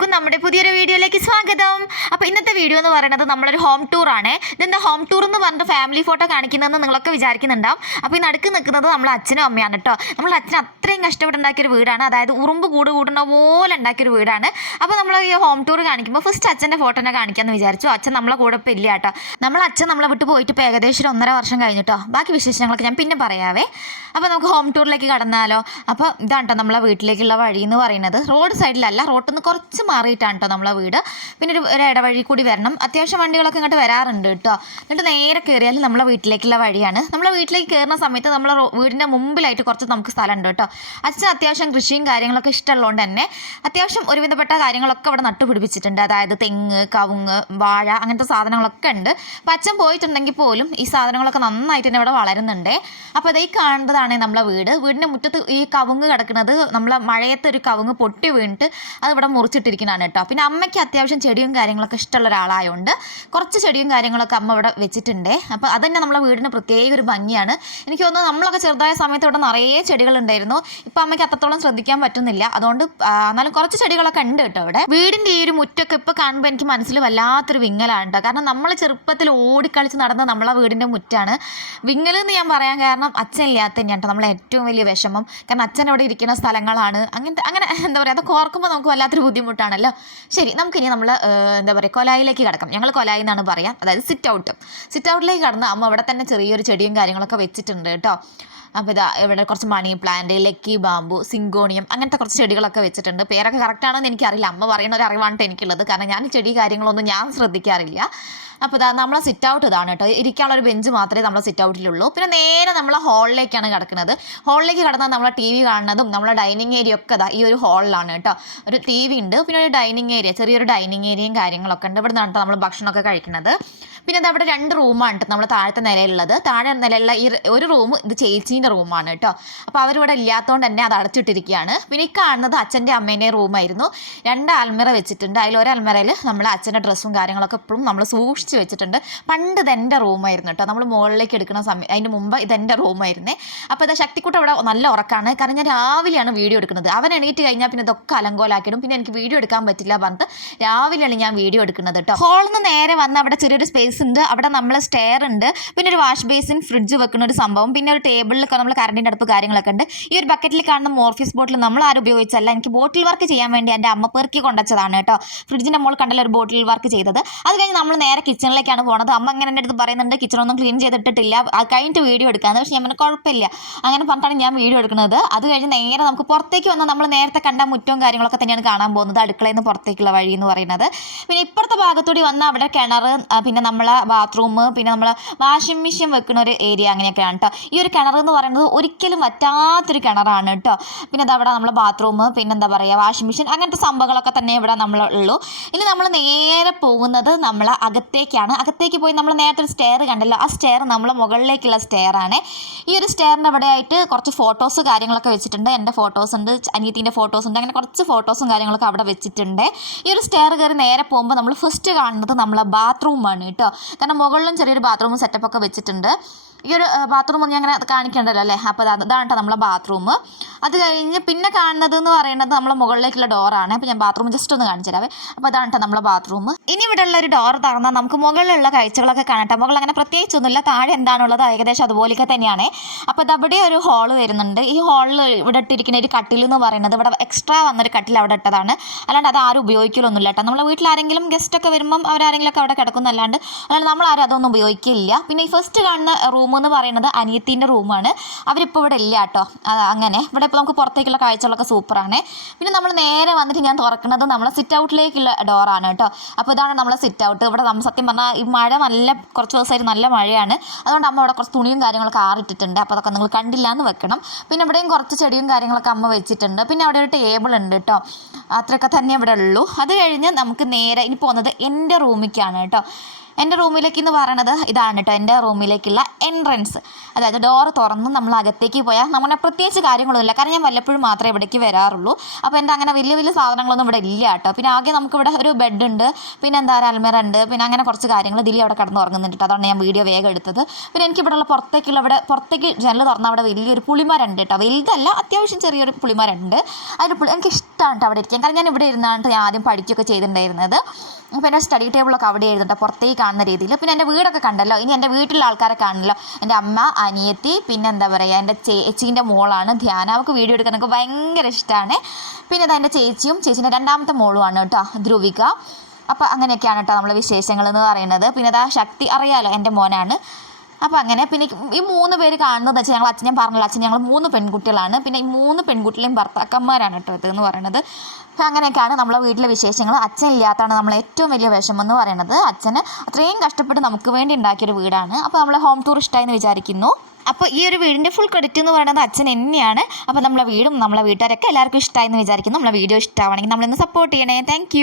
എല്ലാവർക്കും നമ്മുടെ പുതിയൊരു വീഡിയോയിലേക്ക് സ്വാഗതം. അപ്പോൾ ഇന്നത്തെ വീഡിയോ എന്ന് പറയുന്നത് നമ്മളൊരു ഹോം ടൂർ ആണ്. ഇതെന്താ ഹോം ടൂർ എന്ന് പറഞ്ഞിട്ട് ഫാമിലി ഫോട്ടോ കാണിക്കുന്നതെന്ന് നിങ്ങളൊക്കെ വിചാരിക്കുന്നുണ്ടാവും. അപ്പോൾ ഈ നടുക്ക് നിൽക്കുന്നത് നമ്മളെ അച്ഛനും അമ്മയാണ് കേട്ടോ. നമ്മളെ അച്ഛൻ അത്രയും കഷ്ടപ്പെട്ടുണ്ടാക്കിയ ഒരു വീടാണ്. അതായത് ഉറുമ്പ് കൂട് കൂടുന്ന പോലെ ഉണ്ടാക്കിയൊരു വീടാണ്. അപ്പോൾ നമ്മൾ ഈ ഹോം ടൂർ കാണിക്കുമ്പോൾ ഫസ്റ്റ് അച്ഛന്റെ ഫോട്ടോ തന്നെ കാണിക്കാമെന്ന് വിചാരിച്ചു. അച്ഛൻ നമ്മളെ കൂടെ ഇപ്പം ഇല്ല കേട്ടോ. നമ്മളെ അച്ഛൻ നമ്മളെ വിട്ട് പോയിട്ട് ഇപ്പോൾ ഏകദേശം ഒരു ഒന്നര വർഷം കഴിഞ്ഞിട്ടോ ബാക്കി വിശേഷങ്ങളൊക്കെ ഞാൻ പിന്നെ പറയാവേ. അപ്പോൾ നമുക്ക് ഹോം ടൂറിലേക്ക് കടന്നാലോ. അപ്പോൾ ഇതാണ് കേട്ടോ നമ്മളെ വീട്ടിലേക്കുള്ള വഴി എന്ന് പറയുന്നത്. റോഡ് സൈഡിലല്ല റോട്ടിൽ നിന്ന് കുറച്ച് മാറിയിട്ടാണ് കേട്ടോ നമ്മളെ വീട്. പിന്നെ ഒരു ഒരു ഇടവഴി കൂടി വരണം. അത്യാവശ്യം വണ്ടികളൊക്കെ ഇങ്ങോട്ട് വരാറുണ്ട് കേട്ടോ എന്നിട്ട് നേരെ കയറിയാൽ നമ്മളെ വീട്ടിലേക്കുള്ള വഴിയാണ്. നമ്മളെ വീട്ടിലേക്ക് കയറുന്ന സമയത്ത് നമ്മളെ വീടിന്റെ മുമ്പിലായിട്ട് കുറച്ച് നമുക്ക് സ്ഥലമുണ്ട് കേട്ടോ അച്ഛൻ അത്യാവശ്യം കൃഷിയും കാര്യങ്ങളൊക്കെ ഇഷ്ടമുള്ളതുകൊണ്ട് തന്നെ അത്യാവശ്യം ഒരുവിധപ്പെട്ട കാര്യങ്ങളൊക്കെ അവിടെ നട്ടുപിടിപ്പിച്ചിട്ടുണ്ട്. അതായത് തെങ്ങ് കവുങ്ങ് വാഴ അങ്ങനത്തെ സാധനങ്ങളൊക്കെ ഉണ്ട്. അപ്പം അച്ഛൻ പോയിട്ടുണ്ടെങ്കിൽ പോലും ഈ സാധനങ്ങളൊക്കെ നന്നായിട്ട് തന്നെ ഇവിടെ വളരുന്നുണ്ട്. അപ്പോൾ അതേ കാണുന്നതാണ് നമ്മളെ വീട്. വീടിന്റെ മുറ്റത്ത് ഈ കവുങ്ങ് കിടക്കുന്നത് നമ്മളെ മഴയത്ത് ഒരു കവുങ്ങ് പൊട്ടി വീണിട്ട് അത് ഇവിടെ മുറിച്ചിട്ടിരിക്കുന്നതാണ് കേട്ടോ. പിന്നെ അമ്മയ്ക്ക് അത്യാവശ്യം ചെടിയും കാര്യങ്ങളൊക്കെ ഇഷ്ടമുള്ള ഒരാളായതുകൊണ്ട് കുറച്ച് ചെടിയും കാര്യങ്ങളൊക്കെ അമ്മ ഇവിടെ വെച്ചിട്ടുണ്ട്. അപ്പോൾ അത് തന്നെ നമ്മളെ വീടിന് പ്രത്യേക ഒരു ഭംഗിയാണ്. എനിക്ക് തോന്നുന്നു നമ്മളൊക്കെ ചെറുതായ സമയത്ത് ഇവിടെ നിറയെ ചെടികളുണ്ടായിരുന്നു ഇപ്പോൾ അമ്മയ്ക്ക് അത്രത്തോളം ശ്രദ്ധിക്കാൻ പറ്റുന്നില്ല. അതുകൊണ്ട് എന്നാലും കുറച്ച് ചെടികളൊക്കെ ഉണ്ട് കേട്ടോ ഇവിടെ. വീടിന്റെ ഈ ഒരു മുറ്റൊക്കെ ഇപ്പോൾ കാണുമ്പോൾ എനിക്ക് മനസ്സിൽ വല്ലാത്തൊരു വിങ്ങലാണ് കേട്ടോ. കാരണം നമ്മൾ ചെറുപ്പത്തിൽ ഓടിക്കളിച്ച് നടന്ന നമ്മളെ വീടിന്റെ മുറ്റാണ്. വിങ്ങൽ എന്ന് ഞാൻ പറയാൻ കാരണം അച്ഛൻ ഇല്ലാത്ത തന്നെയാണ് നമ്മളെ ഏറ്റവും വലിയ വിഷമം. കാരണം അച്ഛൻ അവിടെ ഇരിക്കുന്ന സ്ഥലങ്ങളാണ്. അങ്ങനത്തെ അങ്ങനെ എന്താ പറയുക അതൊക്കെ ഓർക്കുമ്പോൾ നമുക്ക് വല്ലാത്തൊരു ബുദ്ധിമുട്ടാണല്ലോ ശരി നമുക്കിനി നമ്മൾ എന്താ പറയുക കൊലായിലേക്ക് കിടക്കാം. ഞങ്ങൾ കൊലായി എന്നാണ് പറയാം. അതായത് സിറ്റ് ഔട്ട് സിറ്റ് ഔട്ടിലേക്ക് കടന്ന് അമ്മ അവിടെ തന്നെ ചെറിയൊരു ചെടിയും കാര്യങ്ങളൊക്കെ വെച്ചിട്ടുണ്ട് കേട്ടോ. അപ്പോൾ ഇതാ ഇവിടെ കുറച്ച് money plant lucky bamboo syngonium അങ്ങനത്തെ കുറച്ച് ചെടികളൊക്കെ വെച്ചിട്ടുണ്ട്. പേരൊക്കെ കറക്റ്റ് ആണോ എന്ന് എനിക്കറിയില്ല. അമ്മ പറയുന്ന ഒരു അറിവാണ് എനിക്കുള്ളത്. കാരണം ഞാൻ ചെടി കാര്യങ്ങളൊന്നും ഞാൻ ശ്രദ്ധിക്കാറില്ല. അപ്പോൾ ഇതാ നമ്മളെ സിറ്റ് ഔട്ട് ഇതാണ് കേട്ടോ. ഇരിക്കാനുള്ള ഒരു ബെഞ്ച് മാത്രമേ നമ്മളെ സിറ്റ് ഔട്ടിലുള്ളൂ പിന്നെ നേരെ നമ്മളെ ഹാളിലേക്കാണ് കിടക്കുന്നത്. ഹാളിലേക്ക് കിടന്നാൽ നമ്മളെ ടി വി കാണുന്നതും നമ്മളെ ഡൈനിങ് ഏരിയ ഒക്കെ ഇതാ ഈ ഒരു ഹാളിലാണ് കേട്ടോ. ഒരു ടി വി ഉണ്ട് പിന്നെ ഒരു ഡൈനിങ് ഏരിയ ചെറിയൊരു ഡൈനിങ് ഏരിയയും കാര്യങ്ങളൊക്കെ ഉണ്ട്. ഇവിടെ നിന്നാണ് നമ്മൾ ഭക്ഷണമൊക്കെ കഴിക്കുന്നത്. പിന്നെ അവിടെ രണ്ട് റൂമാണ് കേട്ടോ നമ്മൾ താഴത്തെ നിലയിലുള്ളത്. താഴെ നിലയിലുള്ള ഈ ഒരു റൂം ഇത് ചേച്ചീന്റെ റൂമാണ് കേട്ടോ അപ്പോൾ അവരിവിടെ ഇല്ലാത്തതുകൊണ്ട് തന്നെ അത് അടച്ചിട്ടിരിക്കുകയാണ്. പിന്നെ ഈ കാണുന്നത് അച്ഛന്റെ അമ്മേന്റെ റൂമായിരുന്നു രണ്ട് അൽമിറ വെച്ചിട്ടുണ്ട്. അതിൽ ഒരു അൽമിറയിൽ നമ്മൾ അച്ഛന്റെ ഡ്രസ്സും കാര്യങ്ങളൊക്കെ എപ്പോഴും നമ്മൾ സൂക്ഷിച്ച് വെച്ചിട്ടുണ്ട്. പണ്ട് ഇത് എന്റെ റൂമായിരുന്നു കേട്ടോ നമ്മൾ മുകളിലേക്ക് എടുക്കുന്ന സമയം അതിന് മുമ്പ് ഇത് എന്റെ റൂമായിരുന്നേ അപ്പോൾ ഇത് ശക്തിക്കുട്ട അവിടെ നല്ല ഉറക്കമാണ് കാരണം ഞാൻ രാവിലെയാണ് വീഡിയോ എടുക്കുന്നത്. അവൻ എണീറ്റ് കഴിഞ്ഞാൽ പിന്നെ ഇതൊക്കെ അലങ്കോലാക്കിയിടും. പിന്നെ എനിക്ക് വീഡിയോ എടുക്കാൻ പറ്റില്ല പറഞ്ഞിട്ട് രാവിലെയാണ് ഞാൻ വീഡിയോ എടുക്കുന്നത് കേട്ടോ ഹോളിൽ നിന്ന് നേരെ വന്ന് അവിടെ ചെറിയൊരു സ്പേസ് ഉണ്ട് അവിടെ നമ്മൾ സ്റ്റെയർ ഉണ്ട്. പിന്നെ ഒരു വാഷ് ബേസിൻ ഫ്രിഡ്ജ് വെക്കുന്ന ഒരു സംഭവം. പിന്നെ ഒരു ടേബിളിൽ നമ്മൾ കറണ്ടിന്റെ അടുപ്പ് കാര്യങ്ങളൊക്കെ ഉണ്ട്. ഈ ഒരു ബക്കറ്റിൽ കാണുന്ന മോർഫീസ് ബോട്ടിൽ നമ്മൾ ആരും ഉപയോഗിച്ചല്ല എനിക്ക് ബോട്ടിൽ വർക്ക് ചെയ്യാൻ വേണ്ടി എന്റെ അമ്മ പെറുക്കി കൊണ്ടുവച്ചതാണ് കേട്ടോ. ഫ്രിഡ്ജിന്റെ മോൾ കണ്ടല്ല ഒരു ബോട്ടിൽ വർക്ക് ചെയ്തത്. അത് കഴിഞ്ഞ് നമ്മൾ നേരെ കിച്ചണിലേക്കാണ് പോണത്. അമ്മ അങ്ങനെ എന്റെ അടുത്ത് പറയുന്നുണ്ട് കിച്ചണൊന്നും ക്ലീൻ ചെയ്തിട്ടിട്ടില്ല. അത് കഴിഞ്ഞിട്ട് വീഡിയോ എടുക്കാന്ന്. പക്ഷേ ഞാൻ പറഞ്ഞു കുഴപ്പമില്ല. അങ്ങനെ പറഞ്ഞിട്ടാണ് ഞാൻ വീഡിയോ എടുക്കുന്നത്. അത് കഴിഞ്ഞ് നേരെ നമുക്ക് പുറത്തേക്ക് വന്നാൽ നമ്മൾ നേരത്തെ കണ്ട മുറ്റവും കാര്യങ്ങളൊക്കെ തന്നെയാണ് കാണാൻ പോകുന്നത്. അടുക്കളയിൽ നിന്ന് പുറത്തേക്കുള്ള വഴി എന്ന് പറയുന്നത്. പിന്നെ ഇപ്പുറത്തെ ഭാഗത്തൂടി വന്ന അവിടെ കിണർ പിന്നെ പിന്നെ നമ്മളെ ബാത്റൂം പിന്നെ നമ്മളെ വാഷിംഗ് മെഷീൻ വെക്കുന്ന ഒരു ഏരിയ അങ്ങനെയൊക്കെയാണ് കേട്ടോ ഈ ഒരു കിണർ എന്ന് പറയുന്നത് ഒരിക്കലും വറ്റാത്തൊരു കിണറാണ് കേട്ടോ പിന്നെ അത് അവിടെ നമ്മളെ ബാത്റൂം പിന്നെ എന്താ പറയുക വാഷിംഗ് മെഷീൻ അങ്ങനത്തെ സംഭവങ്ങളൊക്കെ തന്നെ ഇവിടെ നമ്മൾ ഉള്ളൂ. ഇനി നമ്മൾ നേരെ പോകുന്നത് നമ്മൾ അകത്തേക്കാണ്. അകത്തേക്ക് പോയി നമ്മൾ നേരത്തെ ഒരു സ്റ്റെയർ കണ്ടല്ലോ. ആ സ്റ്റെയർ നമ്മൾ മുകളിലേക്കുള്ള സ്റ്റെയർ ആണ്. ഈ ഒരു സ്റ്റെയറിന്റെ അവിടെ ആയിട്ട് കുറച്ച് ഫോട്ടോസ് കാര്യങ്ങളൊക്കെ വെച്ചിട്ടുണ്ട്. എന്റെ ഫോട്ടോസ് ഉണ്ട് അനിയത്തിന്റെ ഫോട്ടോസ് ഉണ്ട്. അങ്ങനെ കുറച്ച് ഫോട്ടോസും കാര്യങ്ങളൊക്കെ അവിടെ വെച്ചിട്ടുണ്ട്. ഈ ഒരു സ്റ്റെയർ കയറി നേരെ പോകുമ്പോൾ നമ്മൾ ഫസ്റ്റ് കാണുന്നത് നമ്മളെ ബാത്റൂമാണ് കേട്ടോ കാരണം മുകളിലും ചെറിയൊരു ബാത്റൂമും സെറ്റപ്പ് ഒക്കെ വെച്ചിട്ടുണ്ട്. ഈ ഒരു ബാത്റൂം ഒന്നും അങ്ങനെ കാണിക്കണ്ടല്ലോ അല്ലേ? അപ്പോൾ അത് അതാണ് കേട്ടോ നമ്മളെ ബാത്റൂം അത് കഴിഞ്ഞ് പിന്നെ കാണുന്നത് എന്ന് പറയുന്നത് നമ്മളെ മുകളിലേക്കുള്ള ഡോറാണ് അപ്പോൾ ഞാൻ ബാത്റൂം ജസ്റ്റ് ഒന്ന് കാണിച്ചു അപ്പോൾ അതാണ് കേട്ടോ നമ്മളെ ബാത്റൂം ഇനി ഇവിടെ ഉള്ള ഒരു ഡോർ തുറന്നാൽ നമുക്ക് മുകളിലുള്ള കാഴ്ചകളൊക്കെ കാണട്ടെ മുകളിൽ അങ്ങനെ പ്രത്യേകിച്ചൊന്നുമില്ല. താഴെ എന്താണുള്ളത് ഏകദേശം അതുപോലെയൊക്കെ തന്നെയാണ്. അപ്പോൾ ഇത് അവിടെ ഒരു ഹാൾ വരുന്നുണ്ട്. ഈ ഹാളിൽ ഇവിടെ ഇട്ടിരിക്കുന്ന ഒരു കട്ടിൽ എന്ന് പറയുന്നത് ഇവിടെ എക്സ്ട്രാ വന്നൊരു കട്ടിൽ അവിടെ ഇട്ടതാണ്. അല്ലാണ്ട് അത് ആരും ഉപയോഗിക്കലൊന്നുമില്ല കേട്ടോ നമ്മളെ വീട്ടിൽ ആരെങ്കിലും ഗസ്റ്റ് ഒക്കെ വരുമ്പം അവരാരെങ്കിലും ഒക്കെ അവിടെ കിടക്കുന്നല്ലാണ്ട് അല്ലാണ്ട് നമ്മൾ അതൊന്നും ഉപയോഗിക്കില്ല. പിന്നെ ഈ ഫസ്റ്റ് കാണുന്ന റൂം എന്ന് പറയുന്നത് അനിയത്തിന്റെ റൂമാണ് അവരിപ്പോൾ ഇവിടെ ഇല്ല കേട്ടോ. അങ്ങനെ. ഇവിടെ ഇപ്പോൾ നമുക്ക് പുറത്തേക്കുള്ള കാഴ്ചകളൊക്കെ സൂപ്പറാണ്. പിന്നെ നമ്മൾ നേരെ വന്നിട്ട് ഞാൻ തുറക്കുന്നത് നമ്മളെ സിറ്റ് ഔട്ടിലേക്കുള്ള ഡോറാണ് കേട്ടോ. അപ്പോൾ ഇതാണ് നമ്മളെ സിറ്റ് ഔട്ട് ഇവിടെ നമ്മൾ സത്യം പറഞ്ഞാൽ ഈ മഴ നല്ല കുറച്ച് ദിവസമായിട്ട് നല്ല മഴയാണ്. അതുകൊണ്ട് അമ്മ ഇവിടെ കുറച്ച് തുണിയും കാര്യങ്ങളൊക്കെ ആറിട്ടിട്ടുണ്ട്. അപ്പോൾ അതൊക്കെ നിങ്ങൾ കണ്ടില്ല എന്ന് വെക്കണം. പിന്നെ ഇവിടെയും കുറച്ച് ചെടിയും കാര്യങ്ങളൊക്കെ അമ്മ വെച്ചിട്ടുണ്ട്. പിന്നെ അവിടെ ഒരു ടേബിൾ ഉണ്ട് കേട്ടോ. അത്രയൊക്കെ തന്നെ ഇവിടെ ഉള്ളൂ. അത് കഴിഞ്ഞ് നമുക്ക് നേരെ ഇനി പോകുന്നത് എന്റെ റൂമിലേക്കാണ് കേട്ടോ. എന്റെ റൂമിലേക്ക് എന്ന് പറയണത് ഇതാണ് കേട്ടോ എന്റെ റൂമിലേക്കുള്ള എൻട്രൻസ് അതായത് ഡോറ് തുറന്ന് നമ്മൾ അകത്തേക്ക് പോയാൽ നമ്മുടെ പ്രത്യേകിച്ച് കാര്യങ്ങളൊന്നുമില്ല. കാരണം ഞാൻ വല്ലപ്പോഴും മാത്രമേ ഇവിടേക്ക് വരാറുള്ളൂ. അപ്പോൾ എന്റെ അങ്ങനെ വലിയ വലിയ സാധനങ്ങളൊന്നും ഇവിടെ ഇല്ല കേട്ടോ പിന്നെ ആകെ നമുക്കിവിടെ ഒരു ബെഡ് ഉണ്ട്. പിന്നെ എന്താ പറയുക അൽമേറ ഉണ്ട്. പിന്നെ അങ്ങനെ കുറച്ച് കാര്യങ്ങൾ ദില്ലി അവിടെ കിടന്ന് ഉറങ്ങുന്നുണ്ട് കേട്ടോ അതുകൊണ്ട് ഞാൻ വീഡിയോ വേഗം എടുത്തത്. പിന്നെ എനിക്ക് പുറത്തേക്കുള്ള ഇവിടെ പുറത്തേക്ക് ജനൽ തുറന്ന അവിടെ വലിയൊരു പുളിമരുണ്ട് കേട്ടോ വലുതല്ല അത്യാവശ്യം ചെറിയൊരു പുളിമരുണ്ട് അതിൽ പുളി എനിക്ക് കേട്ടോ അവിടെ ഇരിക്കാൻ കാരണം ഞാൻ ഇവിടെ ഇരുന്നാണ് ഞാൻ ആദ്യം പഠിക്കുകയൊക്കെ ചെയ്തിട്ടുണ്ടായിരുന്നത്. അപ്പോൾ എന്റെ സ്റ്റഡി ടേബിളൊക്കെ അവിടെ ആയിരുന്നു. പുറത്തേക്ക് കാണുന്ന രീതിയിൽ. പിന്നെ എന്റെ വീടൊക്കെ കണ്ടല്ലോ. ഇനി എന്റെ വീട്ടിലുള്ള ആൾക്കാരെ കാണണല്ലോ എന്റെ അമ്മ അനിയത്തി പിന്നെ എന്താ പറയുക എന്റെ ചേച്ചീന്റെ മോളാണ് ധ്യാന. അവൾക്ക് വീഡിയോ എടുക്കാൻ എനിക്ക് ഭയങ്കര ഇഷ്ടമാണ് പിന്നെ ഇതാ എന്റെ ചേച്ചിയും ചേച്ചീന്റെ രണ്ടാമത്തെ മോളുമാണ് കേട്ടോ ധ്രുവിക. അപ്പോൾ അങ്ങനെയൊക്കെയാണ് കേട്ടോ നമ്മളെ വിശേഷങ്ങൾ എന്ന് പറയുന്നത്. പിന്നെ ഇതാ ശക്തി അറിയാലോ എന്റെ മോനാണ്. അപ്പോൾ അങ്ങനെ പിന്നെ ഈ മൂന്ന് പേര് കാണുന്നതെന്ന് വെച്ചാൽ ഞങ്ങൾ അച്ഛൻ ഞാൻ പറഞ്ഞില്ല അച്ഛൻ ഞങ്ങൾ മൂന്ന് പെൺകുട്ടികളാണ്. പിന്നെ ഈ മൂന്ന് പെൺകുട്ടികളെയും ഭർത്താക്കന്മാരാണ് കേട്ടോ ഇത് എന്ന് പറയുന്നത് അപ്പോൾ അങ്ങനെയൊക്കെയാണ് നമ്മളെ വീട്ടിലെ വിശേഷങ്ങൾ അച്ഛൻ ഇല്ലാത്തതാണ് നമ്മളെ ഏറ്റവും വലിയ വിഷമം എന്ന് പറയുന്നത് അച്ഛന് അത്രയും കഷ്ടപ്പെട്ട് നമുക്ക് വേണ്ടി ഉണ്ടാക്കിയൊരു വീടാണ്. അപ്പോൾ നമ്മളെ ഹോം ടൂർ ഇഷ്ടമായി എന്ന് വിചാരിക്കുന്നു. അപ്പോൾ ഈ ഒരു വീടിന്റെ ഫുൾ ക്രെഡിറ്റ് എന്ന് പറയുന്നത് അച്ഛൻ തന്നെയാണ്. അപ്പോൾ നമ്മളെ വീടും നമ്മളെ വീട്ടുകാരൊക്കെ എല്ലാവർക്കും ഇഷ്ടമായി എന്ന് വിചാരിക്കുന്നു. നമ്മളെ വീഡിയോ ഇഷ്ടമാണെങ്കിൽ നമ്മളിന്ന് സപ്പോർട്ട് ചെയ്യണേ. താങ്ക്